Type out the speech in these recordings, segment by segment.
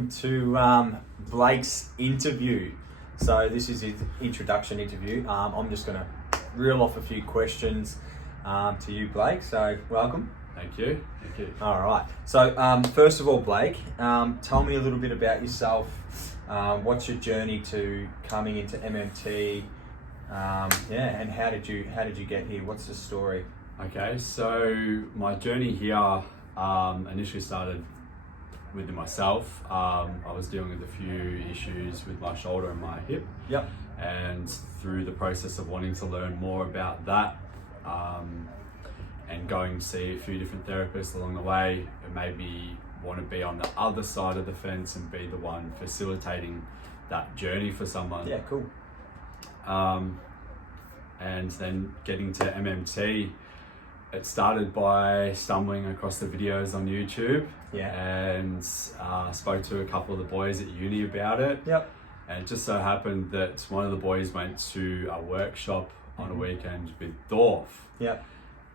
welcome to Blake's interview. So this is his introduction interview. I'm just going to reel off a few questions to you, Blake. So welcome. Thank you. Thank you. All right. So first of all, Blake, tell me a little bit about yourself. What's your journey to coming into MMT? And how did you get here? What's the story? Okay, so my journey here initially started within myself. I was dealing with a few issues with my shoulder and my hip. Yep. And through the process of wanting to learn more about that, and going to see a few different therapists along the way, it made me want to be on the other side of the fence and be the one facilitating that journey for someone. Yeah, cool. And then getting to MMT, it started by stumbling across the videos on YouTube. Yeah. And spoke to a couple of the boys at uni about it. Yep. And it just so happened that one of the boys went to a workshop on a weekend with Dorf. Yep.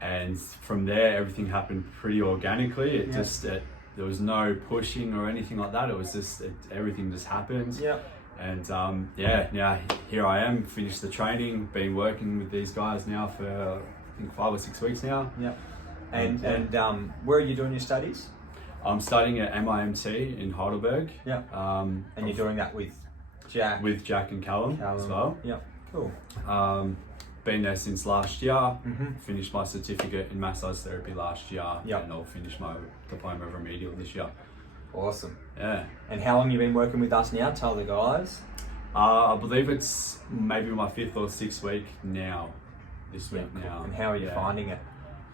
And from there, everything happened pretty organically. There was no pushing or anything like that. It was just, everything just happened. Yep. And now here I am, finished the training, been working with these guys now for I think 5 or 6 weeks now. Yep. And where are you doing your studies? I'm studying at MIMT in Heidelberg. Yeah. And you're doing that with Jack? With Jack and Callum as well. Yep. Cool. Been there since last year. Finished my certificate in massage therapy last year. Yep. And I'll finish my diploma of remedial this year. Awesome. Yeah. And how long you been working with us now? Tell the guys. I believe it's maybe my 5th or 6th week now. This week cool. now. And how are you finding it?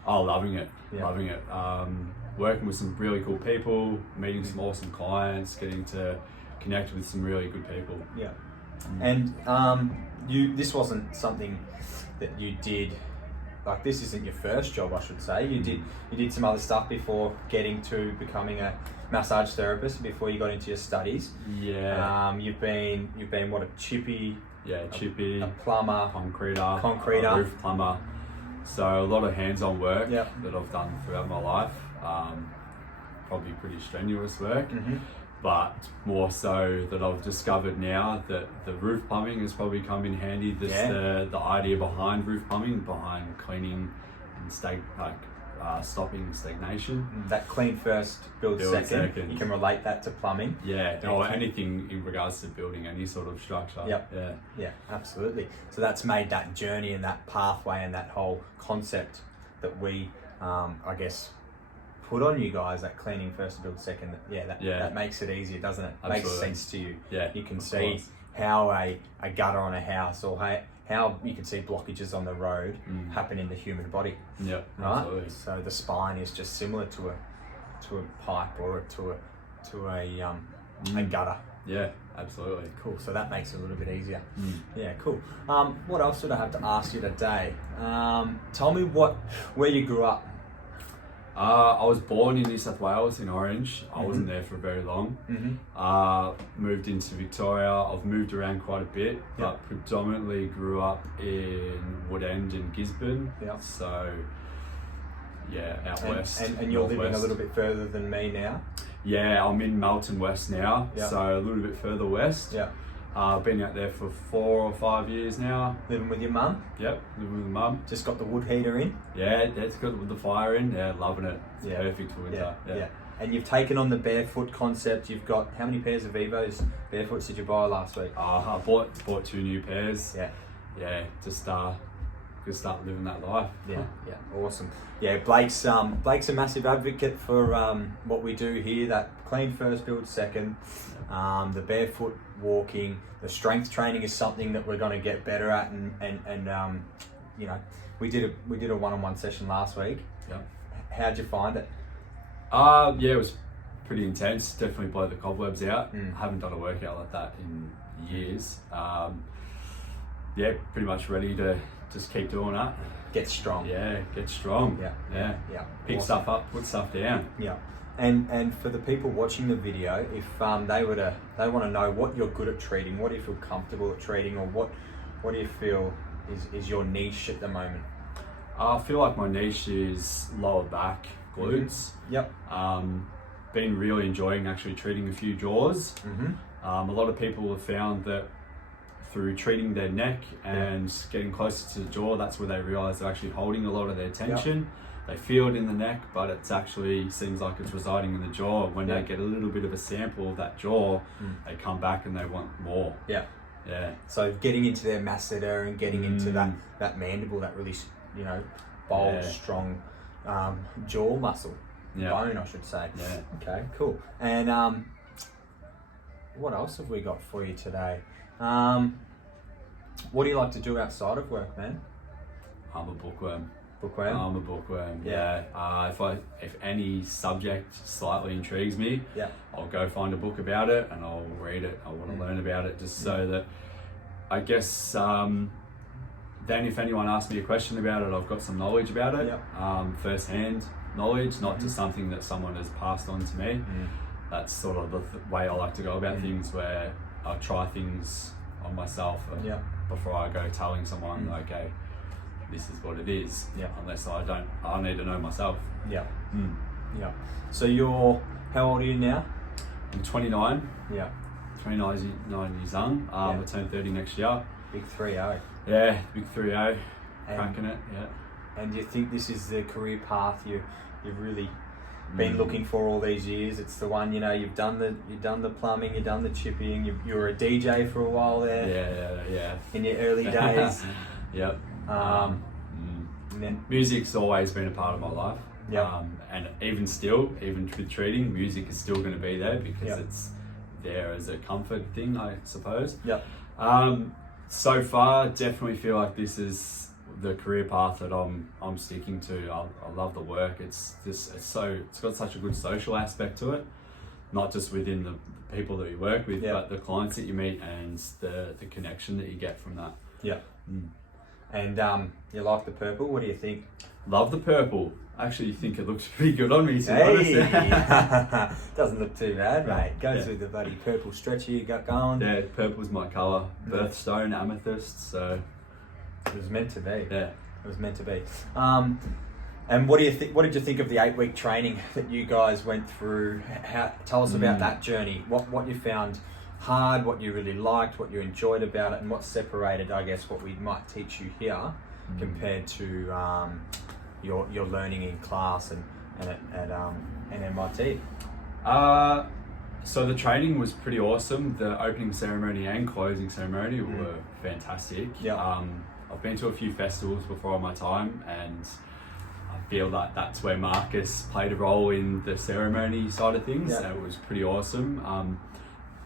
Oh, loving it. Yeah. Loving it. Working with some really cool people, meeting some awesome clients, getting to connect with some really good people. Yeah. And this wasn't something that you did, like this isn't your first job, I should say. You did some other stuff before getting to becoming a massage therapist, before you got into your studies. Yeah. You've been what, a chippy? Yeah, chippy. A plumber. Concreter. A roof plumber. So a lot of hands-on work Yep. that I've done throughout my life. Probably pretty strenuous work. But more so that I've discovered now that the roof plumbing has probably come in handy. The idea behind roof plumbing, behind cleaning and stopping stagnation. That clean first, build second. You can relate that to plumbing. Yeah, or anything in regards to building any sort of structure. Yep. Yeah, absolutely. So that's made that journey and that pathway and that whole concept that we, I guess, put on you guys, that cleaning first, build second. That makes it easier, doesn't it? Absolutely. Makes sense to you. Yeah, you can see how a gutter on a house, or how you can see blockages on the road happen in the human body. Yeah, right. Absolutely. So the spine is just similar to a pipe or to a gutter. Yeah, absolutely. Cool. So that makes it a little bit easier. Yeah, cool. What else did I have to ask you today? Tell me where you grew up. I was born in New South Wales in Orange. I wasn't there for very long. Moved into Victoria. I've moved around quite a bit, but predominantly grew up in Woodend and Gisborne. Yep. So yeah, out west. And you're living a little bit further than me now? Yeah, I'm in Melton West now, Yep. so a little bit further west. Yeah. I've been out there for 4 or 5 years now. Living with your mum? Yep, living with mum. Just got the wood heater in? Yeah, that's good with the fire in. Yeah, loving it. It's perfect for winter. Yeah. And you've taken on the barefoot concept. You've got, how many pairs of Vivos barefoots did you buy last week? I bought 2 new pairs. Yeah. Just start living that life. Yeah, awesome. Yeah, Blake's a massive advocate for what we do here, that clean first, build second. The barefoot walking, the strength training is something that we're going to get better at, and you know, we did a one-on-one session last week. Yeah. How'd you find it? It was pretty intense. Definitely blow the cobwebs out. I haven't done a workout like that in years. Pretty much ready to just keep doing that. Get strong. Yeah, get strong. Yeah. Pick stuff up, put stuff down. Yeah. And for the people watching the video, if they want to know what you're good at treating, what do you feel comfortable at treating, or what do you feel is your niche at the moment? I feel like my niche is lower back, glutes. Yep. been really enjoying actually treating a few jaws. A lot of people have found that through treating their neck and getting closer to the jaw, that's where they realise they're actually holding a lot of their tension. They feel it in the neck, but it's actually seems like it's residing in the jaw. When they get a little bit of a sample of that jaw, they come back and they want more. Yeah. So getting into their masseter and getting into that mandible, that really, you know, bold, strong jaw muscle, bone, I should say. Okay, cool. And what else have we got for you today? What do you like to do outside of work, man? I'm a bookworm. Bookworm? I'm a bookworm, if any subject slightly intrigues me, I'll go find a book about it and I'll read it. I want to learn about it just so that, I guess, then if anyone asks me a question about it, I've got some knowledge about it, first-hand knowledge, not just something that someone has passed on to me. That's sort of the way I like to go about things, where I try things on myself before I go telling someone, okay, this is what it is. Unless I need to know myself. So how old are you now? I'm 29. 29 years young. I turn 30 next year. Big 3-0. Yeah, big 3-0. Cracking it. And do you think this is the career path you've really been looking for all these years? It's the one, you know, you've done the plumbing, you've done the chipping, you were a DJ for a while there. In your early days. And then music's always been a part of my life. And even with treating, music is still going to be there because it's there as a comfort thing, I suppose. So far, definitely feel like this is the career path that I'm sticking to. I love the work. It's got such a good social aspect to it, not just within the people that you work with, but the clients that you meet and the connection that you get from that. And you like the purple? What do you think? Love the purple. Actually, think it looks pretty good on me, to be honest. Doesn't look too bad, mate. Goes with the bloody purple stretcher you got going. Yeah, purple's my colour. Birthstone, amethyst, so... It was meant to be. It was meant to be. And what do you think? What did you think of the 8-week training that you guys went through? Tell us about that journey. What you found hard, what you really liked, what you enjoyed about it, and what separated, I guess, what we might teach you here compared to your learning in class and at MIT. So the training was pretty awesome. The opening ceremony and closing ceremony were fantastic. I've been to a few festivals before my time, and I feel like that's where Marcus played a role in the ceremony side of things. And it was pretty awesome.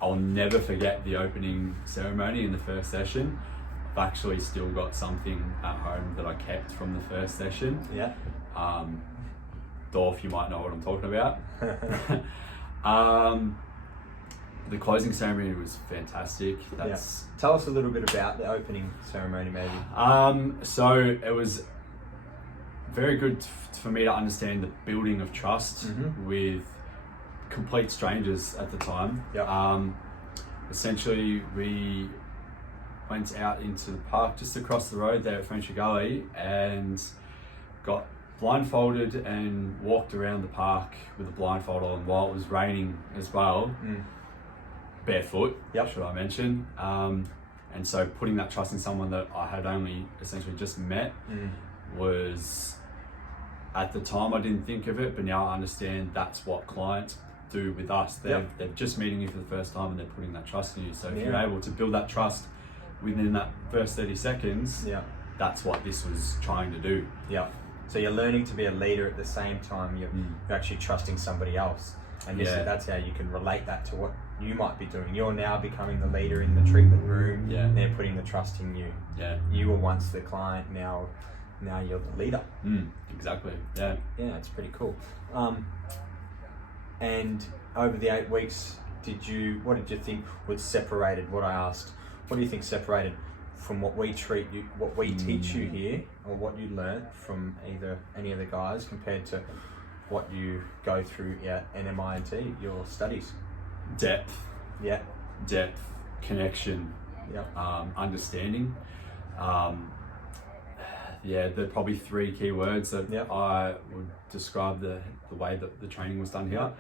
I'll never forget the opening ceremony in the first session. I've actually still got something at home that I kept from the first session. Dorf, you might know what I'm talking about. The closing ceremony was fantastic. Tell us a little bit about the opening ceremony, maybe. So it was very good for me to understand the building of trust with complete strangers at the time. Essentially, we went out into the park just across the road there at Frenchy Gully and got blindfolded and walked around the park with a blindfold on while it was raining as well. Barefoot, should I mention. And so putting that trust in someone that I had only essentially just met was, at the time I didn't think of it, but now I understand that's what clients do with us. They're just meeting you for the first time and they're putting that trust in you. So if you're able to build that trust within that first 30 seconds, that's what this was trying to do. So you're learning to be a leader at the same time you're actually trusting somebody else. And that's how you can relate that to what you might be doing. You're now becoming the leader in the treatment room. They're putting the trust in you. You were once the client, now you're the leader. Exactly. It's pretty cool. And over the 8 weeks, what did you think was separated? What I asked, what do you think separated from what we teach you here, or what you learnt from either any of the guys compared to what you go through at MMT, your studies? Depth. Depth, connection, understanding. There are probably 3 key words that I would describe the way that the training was done here.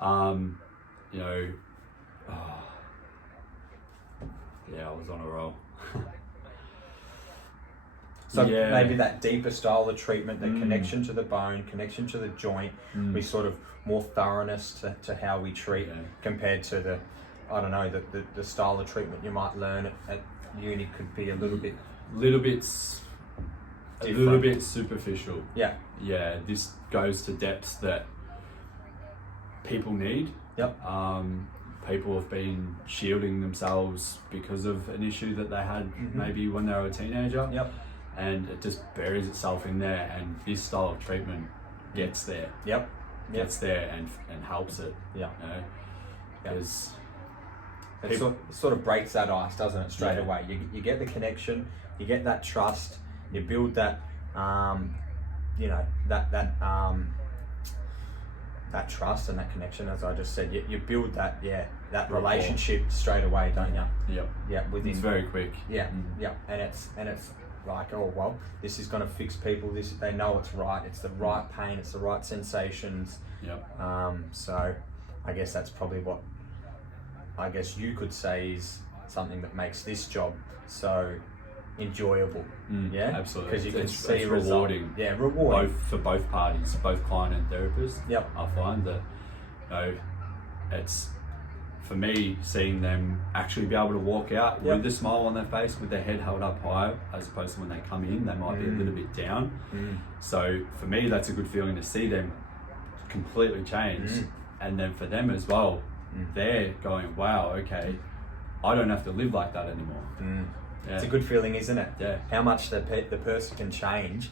You know, yeah, I was on a roll. So maybe that deeper style of treatment, the connection to the bone, connection to the joint, we sort of more thoroughness to how we treat compared to the, I don't know, the style of treatment you might learn at uni could be a little bit superficial. Yeah. Yeah, this goes to depths that people need. Yep. People have been shielding themselves because of an issue that they had maybe when they were a teenager. Yep. And it just buries itself in there, and this style of treatment gets there. Yep. Gets there and helps it. Yeah. You know? Because it sort of breaks that ice, doesn't it, straight away. You get the connection, you get that trust, you build that, you know, that trust and that connection, as I just said. You build that, that relationship straight away, don't you? Yep. Yeah, within. It's very quick. Yeah, yeah, and it's like, oh well, this is going to fix people. This, they know it's right. It's the right pain. It's the right sensations. Yep. So, I guess that's probably what I guess you could say is something that makes this job so enjoyable. Yeah, absolutely. Because you can see it's rewarding. Yeah, rewarding for both parties, both client and therapist. Yep. I find that, you know, it's, for me, seeing them actually be able to walk out with a smile on their face, with their head held up high, as opposed to when they come in, they might be a little bit down. So for me, that's a good feeling to see them completely change. And then for them as well, they're going, wow, okay, I don't have to live like that anymore. Yeah. It's a good feeling, isn't it? Yeah. How much the person can change.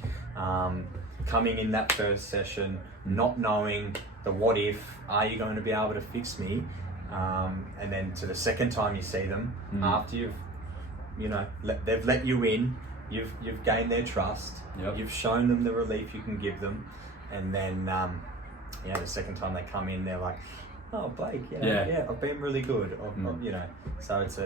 Coming in that first session, not knowing the what if, are you going to be able to fix me? And then to the second time you see them, after you've, you know, they've let you in, you've gained their trust, you've shown them the relief you can give them, and then the second time they come in, they're like, oh Blake, I've been really good, you know. So it's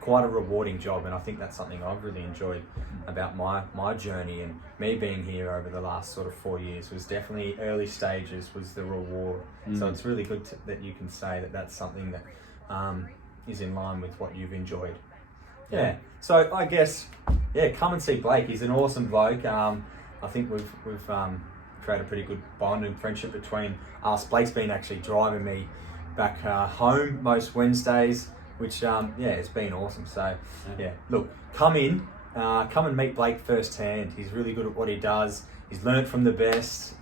quite a rewarding job, and I think that's something I've really enjoyed about my journey, and me being here over the last sort of 4 years was definitely early stages was the reward. So it's really good that you can say that that's something that is in line with what you've enjoyed. Yeah. So I guess come and see Blake. He's an awesome bloke. I think we've created a pretty good bond and friendship between us. Blake's been actually driving me back home most Wednesdays, which it's been awesome. So look, come and meet Blake firsthand. He's really good at what he does. He's learnt from the best.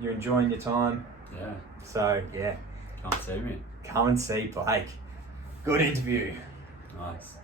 You're enjoying your time. Yeah. So Come see me. Come and see Blake. Good interview. Nice.